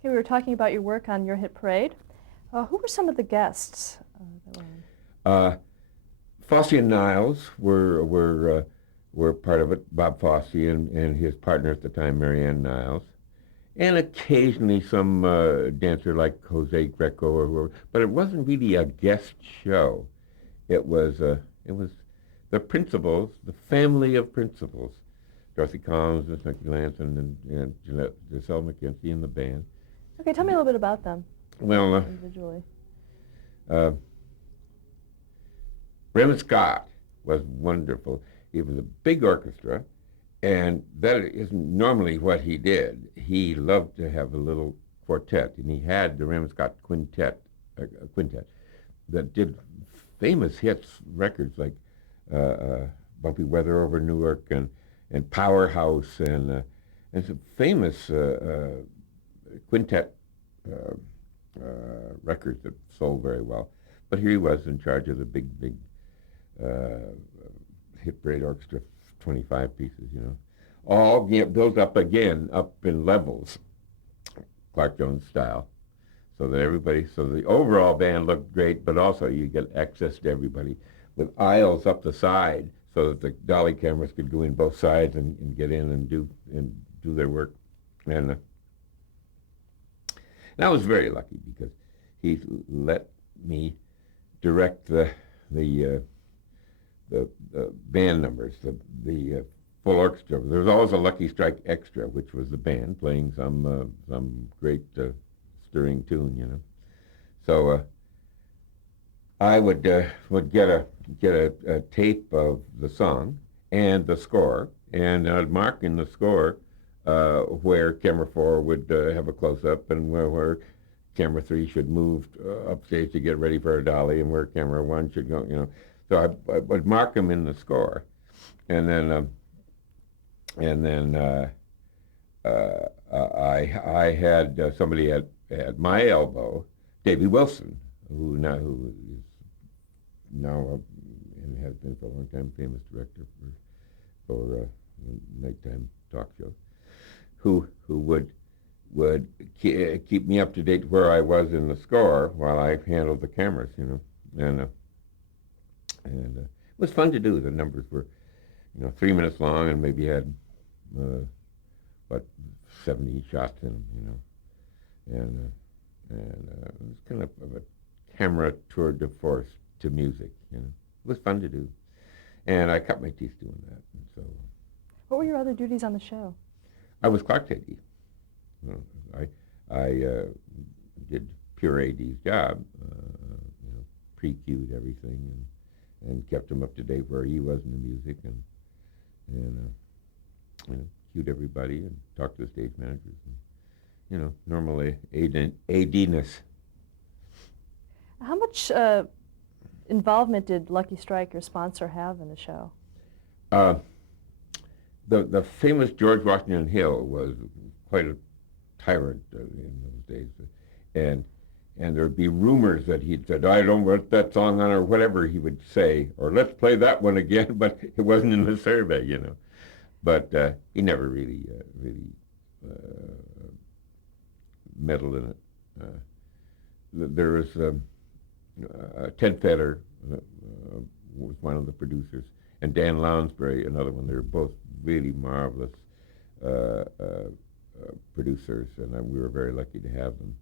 Okay, we were talking about your work on Your Hit Parade. Who were some of the guests that were on? Uh, Fosse and Niles were part of it. Bob Fosse and his partner at the time, Marianne Niles, and occasionally some dancer like Jose Greco or whoever. But it wasn't really a guest show. It was the principals, the family of principals. Dorothy Collins and Snooky Lanson and Giselle McKenzie and the band. Okay, tell me a little bit about them Well, individually. uh, Raymond Scott was wonderful. He was a big orchestra, and that isn't normally what he did. He loved to have a little quartet, and he had the Raymond Scott quintet that did famous hits records like Bumpy Weather Over Newark and Powerhouse and some famous quintet uh, records that sold very well. But here he was in charge of the big uh, hit parade orchestra, 25 pieces, all built up again, up in levels, Clark Jones style, so the overall band looked great, but also you get access to everybody with aisles up the side so that the dolly cameras could go in both sides and get in and do their work. And I was very lucky because he let me direct the the band numbers, the full orchestra. There was always a Lucky Strike extra, which was the band playing some great stirring tune. So I would get a tape of the song and the score, and I'd mark in the score where camera 4 would have a close up, and where camera 3 should move upstage to get ready for a dolly, and where camera 1 should go. So I would mark them in the score, and then I had somebody at my elbow, Davy Wilson, who is now and has been for a long time famous director for nighttime talk shows, who would keep me up to date where I was in the score while I handled the cameras. And it was fun to do. The numbers were 3 minutes long and maybe had what 70 shots in them. And it was kind of a camera tour de force to music. It was fun to do, and I cut my teeth doing that. And so What were your other duties on the show? I was Clark AD. I did pure AD's job. Pre-cued everything and kept him up to date where he was in the music and cued everybody and talked to the stage managers. And, normally AD-ness. How much involvement did Lucky Strike, your sponsor, have in the show? Uh, the famous George Washington Hill was quite a tyrant in those days, and there'd be rumors that he'd said, "I don't want that song on," or whatever he would say, or "Let's play that one again," but it wasn't in the survey. But he never really meddled in it. There was Ted Fetter was one of the producers, and Dan Lounsbury, another one. They were both really marvelous producers, and we were very lucky to have them.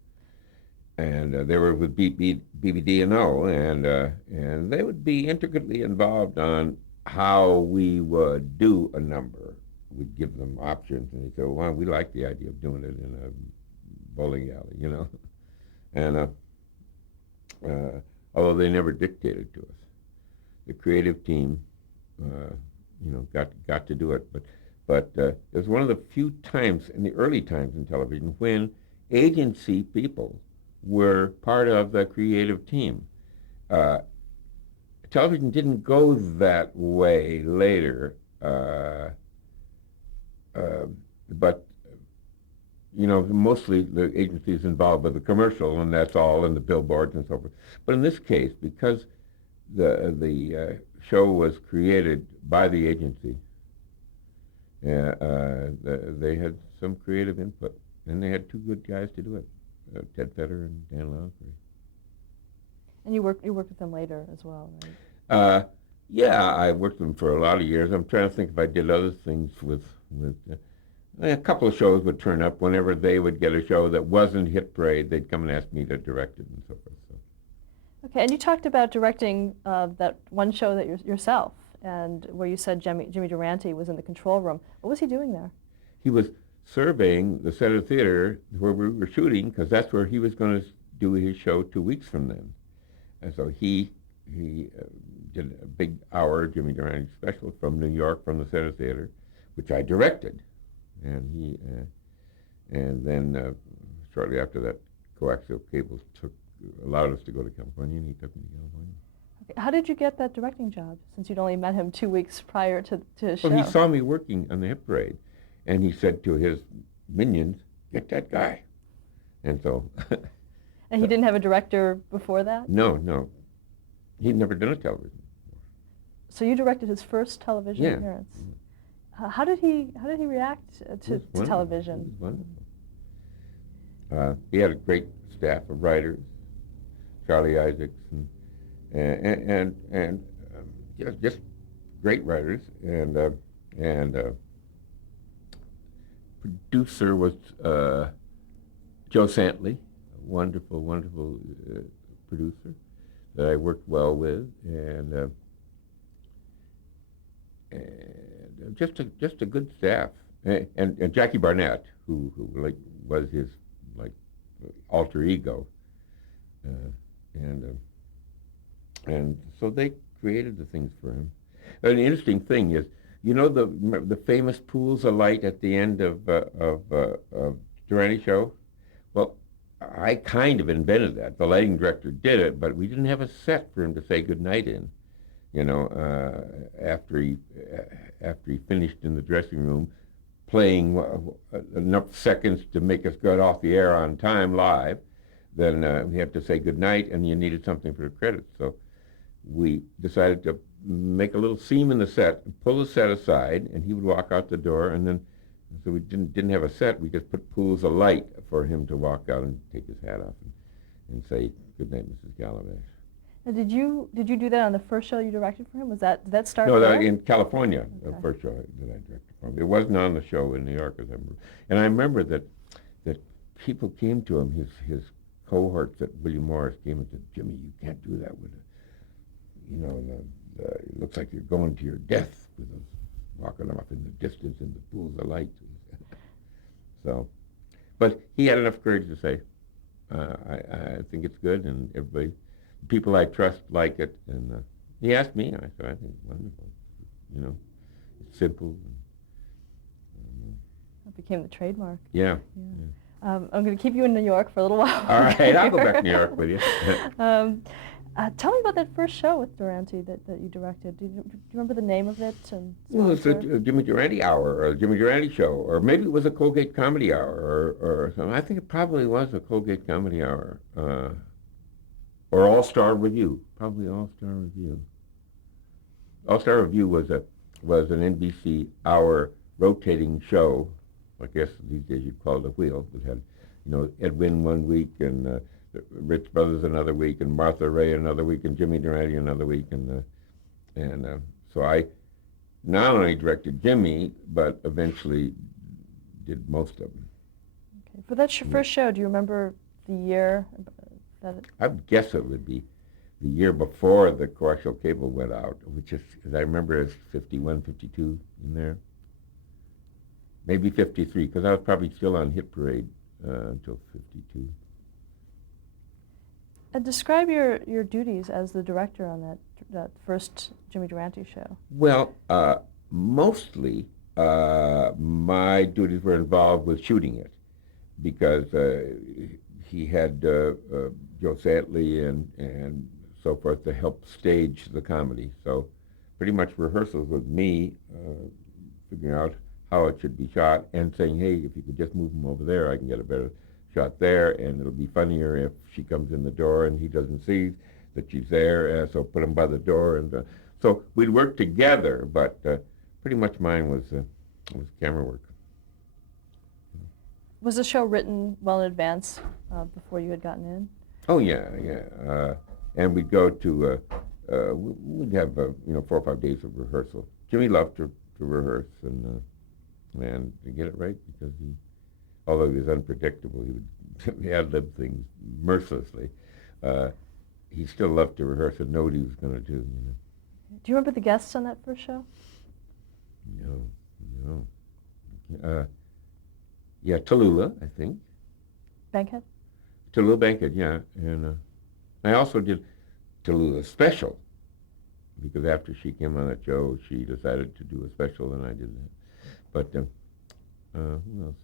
And they were with BBD&O, and they would be intricately involved on how we would do a number. We'd give them options, and they'd say, "Well, we like the idea of doing it in a bowling alley," And although they never dictated to us, the creative team, got to do it. But it was one of the few times in the early times in television when agency people were part of the creative team. Uh, Television didn't go that way later, but mostly the agency is involved with the commercial, and that's all, and the billboards and so forth. But in this case, because the show was created by the agency, they had some creative input and they had two good guys to do it, Ted Fetter and Dan Lounsbury. And you worked with them later as well, right? Yeah, I worked with them for a lot of years. I'm trying to think if I did other things with a couple of shows would turn up whenever they would get a show that wasn't Hit Parade. They'd come and ask me to direct it and so forth. So. Okay, and you talked about directing that one show that yourself, and where you said Jimmy Durante was in the control room. What was he doing there? He was surveying the set of theater where we were shooting, because that's where he was going to do his show 2 weeks from then. And so he did a big hour Jimmy Durante special from New York, from the Center Theater, which I directed, and and then shortly after that, coaxial cables allowed us to go to California, and he took me to California. Okay. How did you get that directing job, since you'd only met him 2 weeks prior to his show? Well, he saw me working on the Hit Parade, and he said to his minions, "Get that guy." And so. And he didn't have a director before that? No. He'd never done a television. So you directed his first television Yeah. appearance. How did he react to television? It was wonderful. He had a great staff of writers, Charlie Isaacs, and just great writers, and producer was Joe Santley, a wonderful producer that I worked well with, and just a good staff, and Jackie Barnett, who like was his like alter ego, and so they created the things for him. And the interesting thing is, you know, the famous pools of light at the end of Durante show. Well, I kind of invented that. The lighting director did it, but we didn't have a set for him to say goodnight in. You know, after he finished in the dressing room, playing enough seconds to make us get off the air on time live, then we have to say goodnight, and you needed something for the credits. So we decided to make a little seam in the set, pull the set aside, and he would walk out the door, and then, so we didn't have a set, we just put pools of light for him to walk out and take his hat off and say, "Good night, Mrs. Galabash." And did you do that on the first show you directed for him? Did that start No, there? in California, the Okay. first show that I directed for him. It wasn't on the show in New York, as I remember. And I remember that people came to him, his cohorts at William Morris came and said, "Jimmy, you can't do that with it. You know, it looks like you're going to your death with those walking off in the distance in the pools of light." So, but he had enough courage to say, I think it's good, and everybody, people I trust like it. And he asked me, and I said, "I think it's wonderful. You know, it's simple." That became the trademark. Yeah. I'm going to keep you in New York for a little while. All right, I'll go back to New York with you. Tell me about that first show with Durante that you directed. Do you remember the name of it? And Well, it's sponsor? a Jimmy Durante hour, or a Jimmy Durante show, or maybe it was a Colgate Comedy Hour, or something. I think it probably was a Colgate Comedy Hour, or All Star Review. Probably All Star Review. All Star Review was an NBC hour rotating show. I guess these days you'd call it a wheel. It had, you know, Ed Wynn one week, and the Rich Brothers another week, and Martha Ray another week, and Jimmy Durante another week, and so I not only directed Jimmy, but eventually did most of them. Okay. For that first show, do you remember the year that it? I would guess it would be the year before the coaxial cable went out, which is, as I remember, is 51, 52 in there. Maybe 53, because I was probably still on Hit Parade until 52. And describe your duties as the director on that first Jimmy Durante show. Well, mostly my duties were involved with shooting it, because he had Joe Santley and so forth to help stage the comedy. So pretty much rehearsals with me, figuring out how it should be shot, and saying, "Hey, if you could just move him over there, I can get a better shot there, and it'll be funnier if she comes in the door and he doesn't see that she's there, so put him by the door." And so we'd work together, but pretty much mine was camera work. Was the show written well in advance before you had gotten in? Oh yeah, yeah. And we'd go to we'd have 4 or 5 days of rehearsal. Jimmy loved to rehearse and to get it right because although he was unpredictable, he would ad-lib things mercilessly. He still loved to rehearse and know what he was going to do. Do you remember the guests on that first show? No. Yeah, Tallulah, I think. Bankhead? Tallulah Bankhead, yeah. And I also did Tallulah special because after she came on that show, she decided to do a special, and I did that. But who else?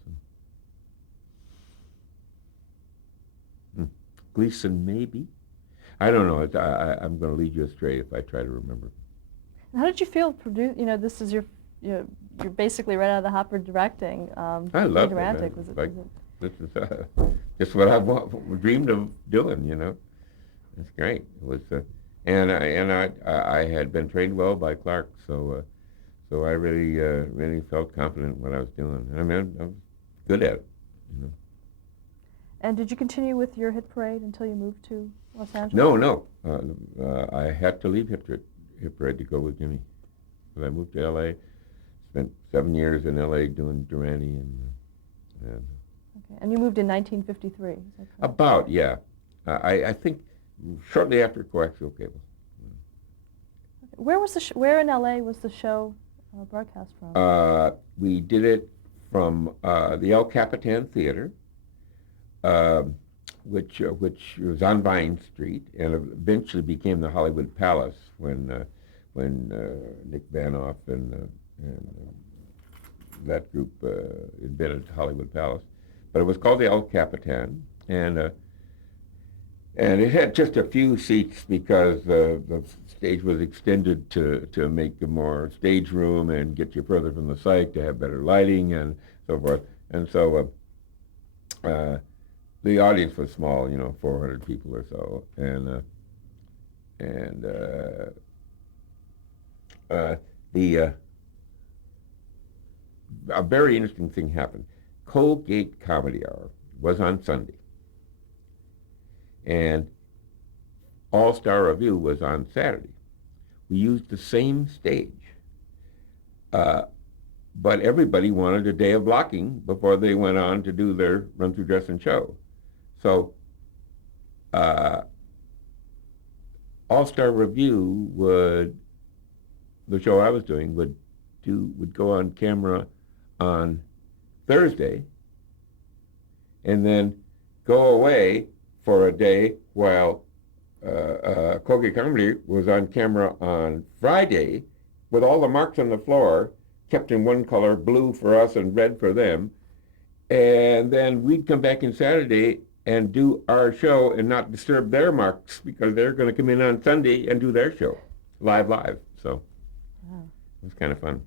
Gleason, maybe. I don't know. I'm going to lead you astray if I try to remember. How did you feel? This is you're basically right out of the hopper directing. I love it. Romantic. Was it? This is just what I've dreamed of doing. It's great. It was, and I had been trained well by Clark, so I really felt confident in what I was doing. I mean, I was good at it. And did you continue with your hit parade until you moved to Los Angeles? No. I had to leave hit parade to go with Jimmy. But I moved to L.A. Spent 7 years in L.A. doing Durante and Okay. And you moved in 1953. Is that correct? About, yeah. I think shortly after coaxial cable. Okay. Where in L.A. was the show broadcast from? We did it from the El Capitan Theater, which was on Vine Street, and eventually became the Hollywood Palace when Nick Vanoff and that group invented Hollywood Palace. But it was called the El Capitan, and it had just a few seats because the stage was extended to make a more stage room and get you further from the site to have better lighting and so forth. And so the audience was small, 400 people or so, and a very interesting thing happened. Colgate Comedy Hour was on Sunday, and All-Star Review was on Saturday. We used the same stage, but everybody wanted a day of blocking before they went on to do their run-through dress and show. So All-Star Review the show I was doing would go on camera on Thursday and then go away for a day while Colgate Comedy was on camera on Friday with all the marks on the floor kept in one color, blue for us and red for them. And then we'd come back in Saturday and do our show and not disturb their marks because they're going to come in on Sunday and do their show live. So it was kind of fun.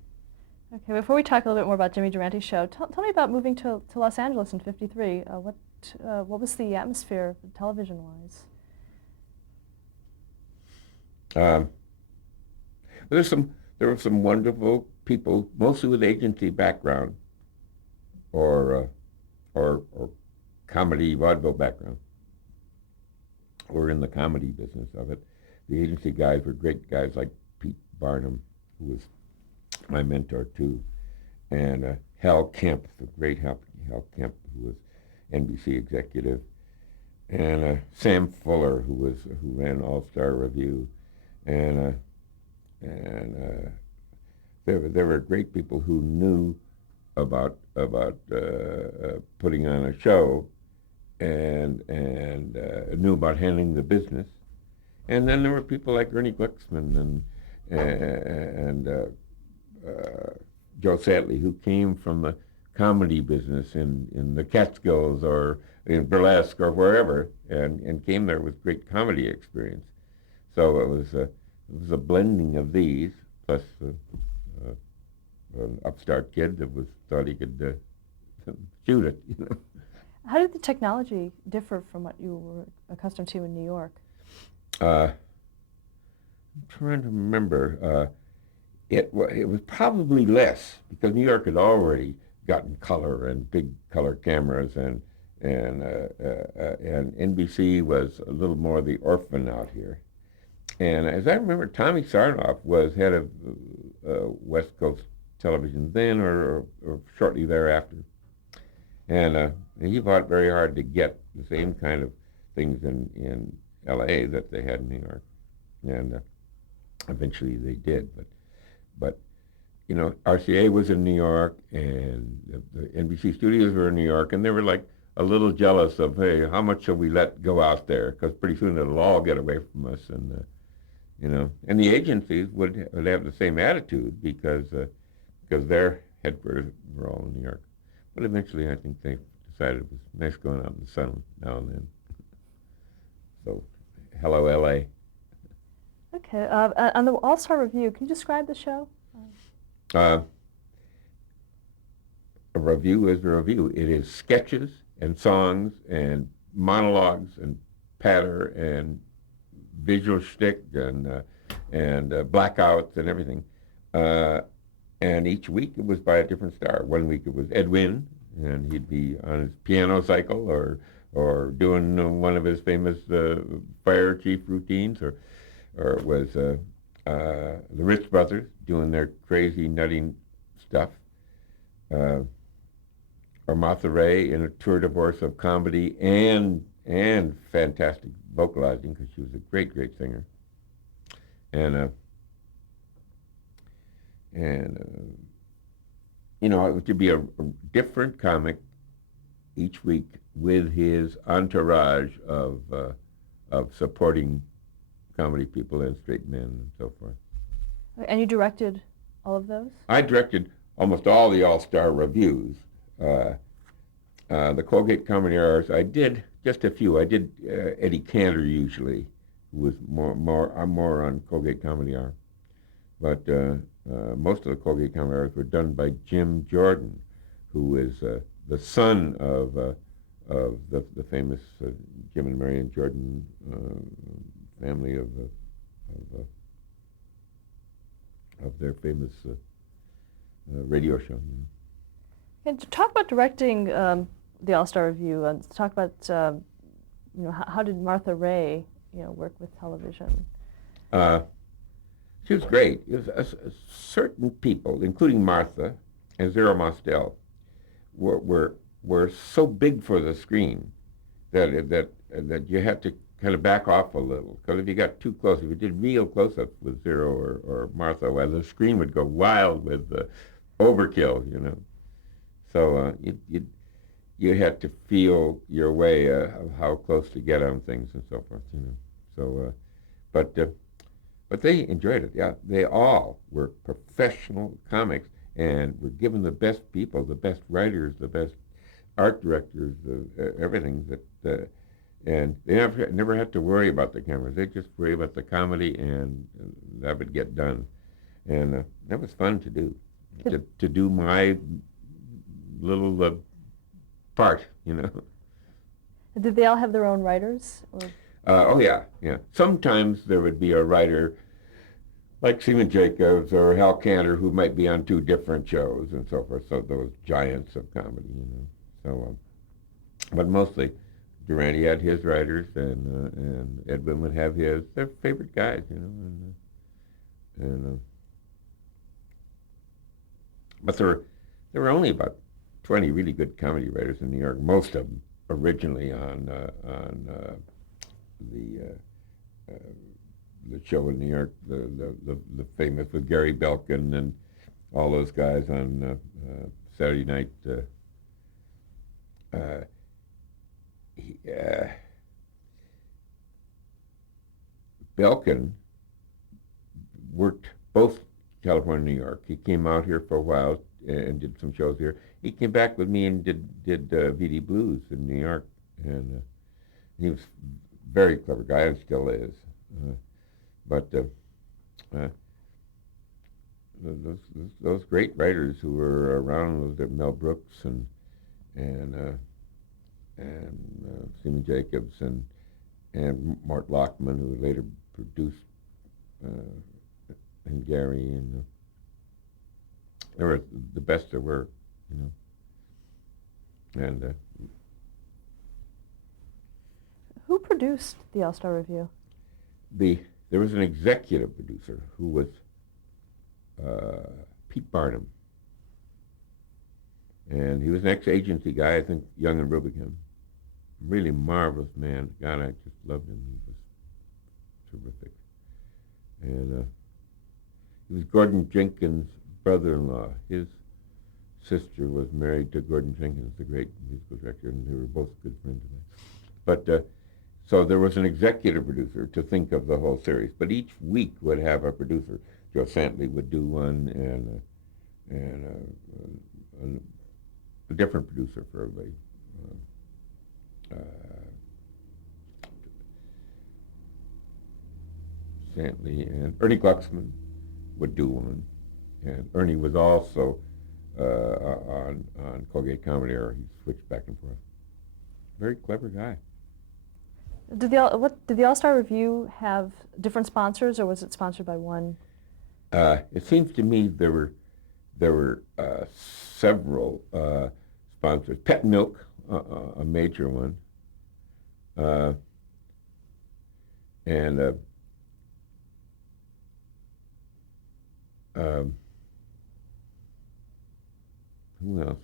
Okay, before we talk a little bit more about Jimmy Durante's show, tell me about moving to Los Angeles in '53. What was the atmosphere television-wise? There were some wonderful people, mostly with agency background or comedy vaudeville background. We're in the comedy business of it. The agency guys were great guys like Pete Barnum, who was my mentor too, and Hal Kemp, the great Hal Kemp, who was NBC executive, and Sam Fuller, who ran All-Star Review, and there were great people who knew about putting on a show, and knew about handling the business, and then there were people like Ernie Glucksman and Joe Satley, who came from the comedy business in the Catskills or in burlesque or wherever, and came there with great comedy experience. So it was a blending of these plus an upstart kid that thought he could shoot it. How did the technology differ from what you were accustomed to in New York? I'm trying to remember. It was probably less because New York had already gotten color and big color cameras, and NBC was a little more the orphan out here. And as I remember, Tommy Sarnoff was head of West Coast Television then, or shortly thereafter. And he fought very hard to get the same kind of things in L.A. that they had in New York. And eventually they did. But you know, RCA was in New York, and the NBC studios were in New York, and they were like a little jealous of, hey, how much shall we let go out there? Because pretty soon it'll all get away from us. And you know, and the agencies would have the same attitude because their headquarters were all in New York. But eventually, I think they decided it was nice going out in the sun now and then. So, hello, L.A. Okay. On the All-Star Review, can you describe the show? A review is a review. It is sketches and songs and monologues and patter and visual shtick and blackouts and everything. And each week it was by a different star. One week it was Ed Wynn, and he'd be on his piano cycle or doing one of his famous fire chief routines, or it was the Ritz Brothers doing their crazy, nutty stuff, or Martha Raye in a tour de force of comedy and fantastic vocalizing, because she was a great, great singer. And you know, it would be a different comic each week with his entourage of supporting comedy people and straight men and so forth. And you directed all of those? I directed almost all the All-Star reviews. The Colgate Comedy Hours, I did just a few. I did Eddie Cantor usually, who was more on Colgate Comedy Hour. But most of the Colgate Comedy Hours were done by Jim Jordan, who is the son of the famous Jim and Marion Jordan family of their famous radio show. You know. And to talk about directing the All-Star Review, and talk about you know, how did Martha Raye, you know, work with television? She was great. It was certain people, including Martha and Zero Mostel, were so big for the screen that you had to kind of back off a little, because if you got too close, if you did real close-ups with Zero or Martha, well, the screen would go wild with overkill, you know. So you had to feel your way of how close to get on things and so forth, you know. So, but they enjoyed it. Yeah, they all were professional comics and were given the best people, the best writers, the best art directors, everything that. And they never had to worry about the cameras. They just worry about the comedy, and that would get done. And that was fun to do, to do my little part, you know. Did they all have their own writers? Or? Oh, yeah. Sometimes there would be a writer like Seaman Jacobs or Hal Cantor who might be on two different shows and so forth, so those giants of comedy, you know. So, but mostly Durante had his writers, and Edwin would have his. Their favorite guys, you know. But there were only about 20 really good comedy writers in New York. Most of them originally on the show in New York, the famous with Gary Belkin and all those guys on Saturday night. Belkin worked both California and New York. He came out here for a while and did some shows here. He came back with me and did VD Blues in New York, and he was a very clever guy and still is. But those great writers who were around was Mel Brooks and Seaman Jacobs and Mort Lockman, who later produced and Gary, and they were the best there were, you know. And Who produced the All-Star Review? there was an executive producer who was Pete Barnum. And he was an ex-agency guy, I think, Young and Rubicam. Really marvelous man. God, I just loved him. He was terrific. And he was Gordon Jenkins' brother-in-law. His sister was married to Gordon Jenkins, the great musical director, and they were both good friends of mine. But so there was an executive producer to think of the whole series. But each week would have a producer. Joe Santley would do one, and a different producer for everybody. Santley and Ernie Glucksman would do one, and Ernie was also on Colgate Comedy Hour. He switched back and forth. Very clever guy. Did the All-Star Review have different sponsors, or was it sponsored by one? It seems to me there were several sponsors. Pet Milk, a major one, and who else?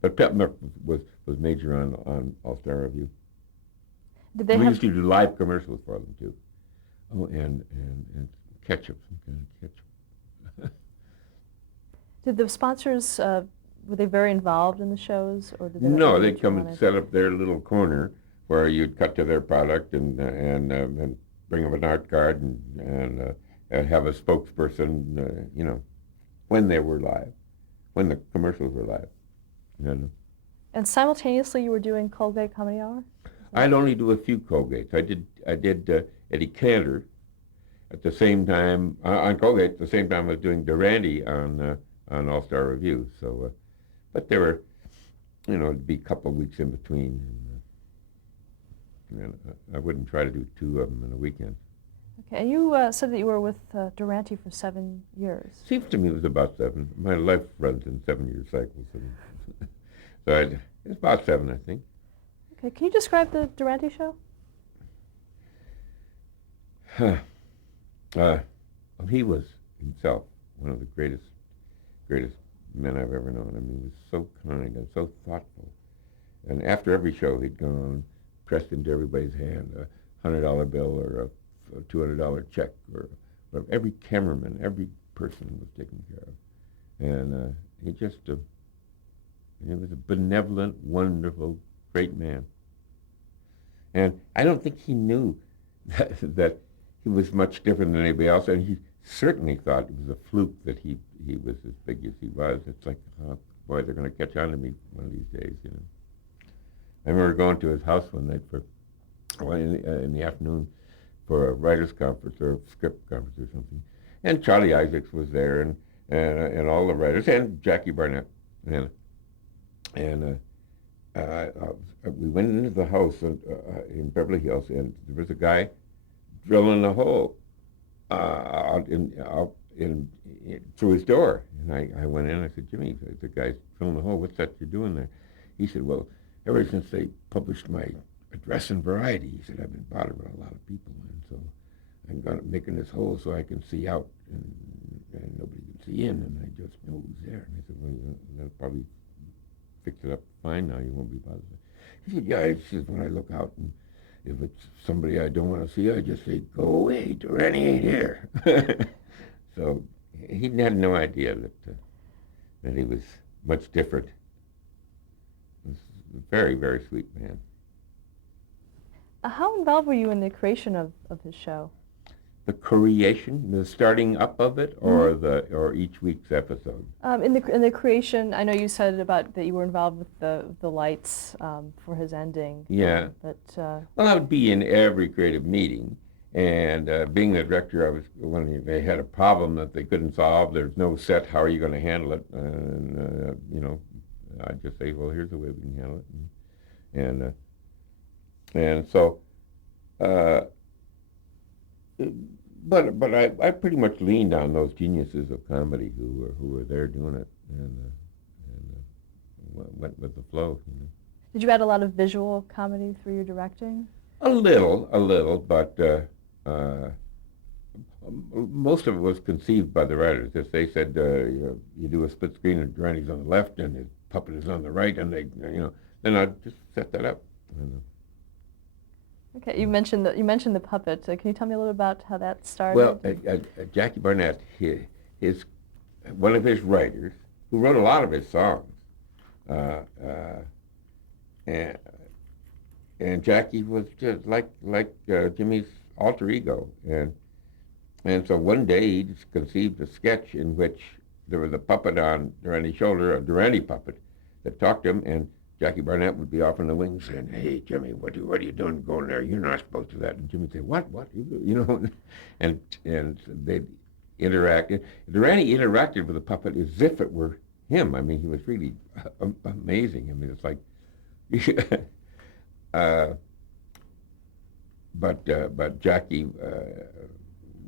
But Pet Milk was major on All-Star Review. Did they We have? used to do live commercials for them too. Oh, and ketchup, some kind of ketchup. Did the sponsors were they very involved in the shows, or did they? No, do they'd what you come and wanted? set up their little corner where you'd cut to their product and bring them an art card and have a spokesperson, when they were live, when the commercials were live. And simultaneously, you were doing Colgate Comedy Hour? I'd only do a few Colgates. I did Eddie Cantor at the same time on Colgate. At the same time, I was doing Durante on All-Star Review. So, but there were, it'd be a couple of weeks in between. And I wouldn't try to do two of them in a weekend. Okay, and you said that you were with Durante for 7 years. Seems to me it was about 7. My life runs in 7-year cycles. So it's about 7, I think. Okay, can you describe the Durante show? He was himself one of the greatest men I've ever known. I mean, he was so kind and so thoughtful. And after every show, he'd go on, pressed into everybody's hand a $100 bill or a $200 check, or every cameraman, every person was taken care of. And he was a benevolent, wonderful, great man. And I don't think he knew that he was much different than anybody else, and he certainly thought it was a fluke that he was as big as he was. It's like, oh, boy, they're going to catch on to me one of these days, I remember going to his house one night in the afternoon for a writers' conference or a script conference or something, and Charlie Isaacs was there, and all the writers, and Jackie Barnett, and we went into the house in Beverly Hills, and there was a guy drilling a hole out through his door. And I went in and I said, Jimmy, the guy's drilling a hole. What's that you're doing there? He said, well, ever since they published my address in Variety, he said, I've been bothering a lot of people, and so I'm making this hole so I can see out, and nobody can see in, and I just know who's there. And I said, well, that'll probably fix it up fine now. You won't be bothered. He said, yeah, it's just when I look out, and if it's somebody I don't want to see, I just say, go away, Durante ain't here. So he had no idea that he was much different. He was a very, very sweet man. How involved were you in the creation of his show? The creation, the starting up of it, or or each week's episode? In the creation, I know you said about that you were involved with the lights for his ending. Yeah. But Well, I would be in every creative meeting, and being the director, I was when they had a problem that they couldn't solve. There's no set. How are you going to handle it? And I'd just say, well, here's the way we can handle it, and so. But I pretty much leaned on those geniuses of comedy who were there doing it, and went with the flow. You know. Did you add a lot of visual comedy through your directing? A little, but most of it was conceived by the writers. If they said you do a split screen and Durani's on the left and his puppet is on the right, and then I'd just set that up. Okay, you mentioned the puppet. Can you tell me a little about how that started? Well, Jackie Barnett, his one of his writers, who wrote a lot of his songs, and Jackie was just like Jimmy's alter ego, and so one day he just conceived a sketch in which there was a puppet on Durani's shoulder, a Durani puppet, that talked to him, and Jackie Barnett would be off in the wings saying, "Hey, Jimmy, what are you doing going there? You're not supposed to do that." And Jimmy would say, "What? You know?" And they'd interact. Durani interacted with the puppet as if it were him. I mean, he was really amazing. I mean, it's like, but Jackie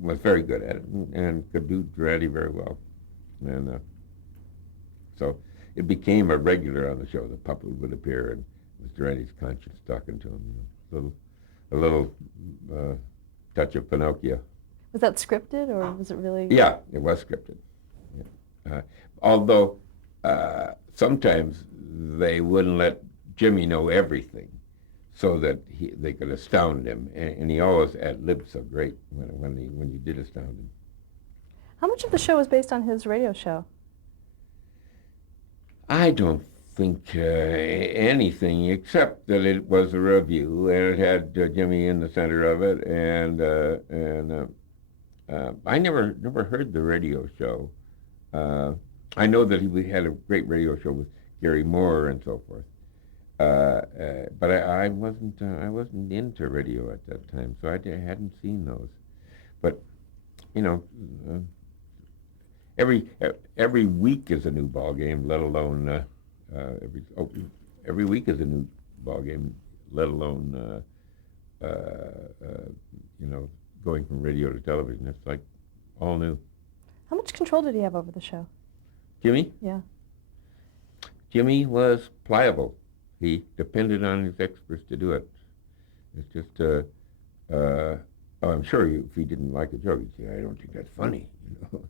was very good at it and could do Durani very well, and so it became a regular on the show. The puppet would appear, and it was Durani's conscience talking to him. You know, a little touch of Pinocchio. Was that scripted, or was it really? Yeah, it was scripted. Yeah. Although sometimes they wouldn't let Jimmy know everything, so that they could astound him, and he always ad-libbed so great when he did astound him. How much of the show was based on his radio show? I don't think anything, except that it was a review and it had Jimmy in the center of it, and I never heard the radio show. I know that he had a great radio show with Gary Moore and so forth, but I wasn't into radio at that time, so I hadn't seen those. But you know. Every week is a new ball game, let alone every week is a new ball game, let alone going from radio to television. It's like all new. How much control did he have over the show? Jimmy? Yeah. Jimmy was pliable. He depended on his experts to do it. It's just I'm sure if he didn't like a joke, he'd say, "I don't think that's funny," you know.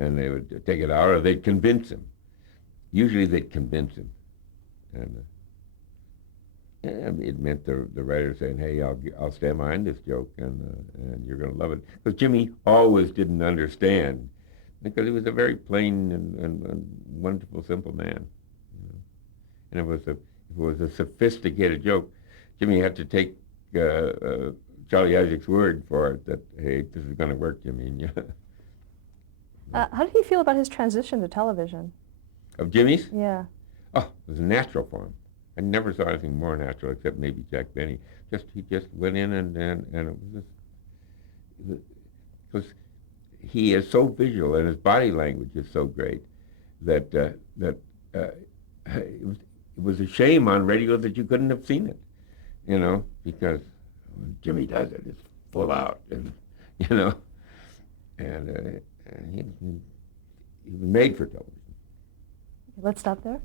And they would take it out, or they'd convince him. Usually they'd convince him. And it meant the writer saying, "Hey, I'll stand behind this joke, and you're going to love it." Because Jimmy always didn't understand, because he was a very plain and wonderful, simple man. You know? And if it was a sophisticated joke, Jimmy had to take Charlie Isaac's word for it that, "Hey, this is going to work, Jimmy." How did he feel about his transition to television? Of Jimmy's? Yeah. Oh, it was natural for him. I never saw anything more natural, except maybe Jack Benny. He just went in and it was just, because he is so visual and his body language is so great that it was a shame on radio that you couldn't have seen it, you know, because when Jimmy does it, it's full out, and you know, and he was made for television. Let's stop there.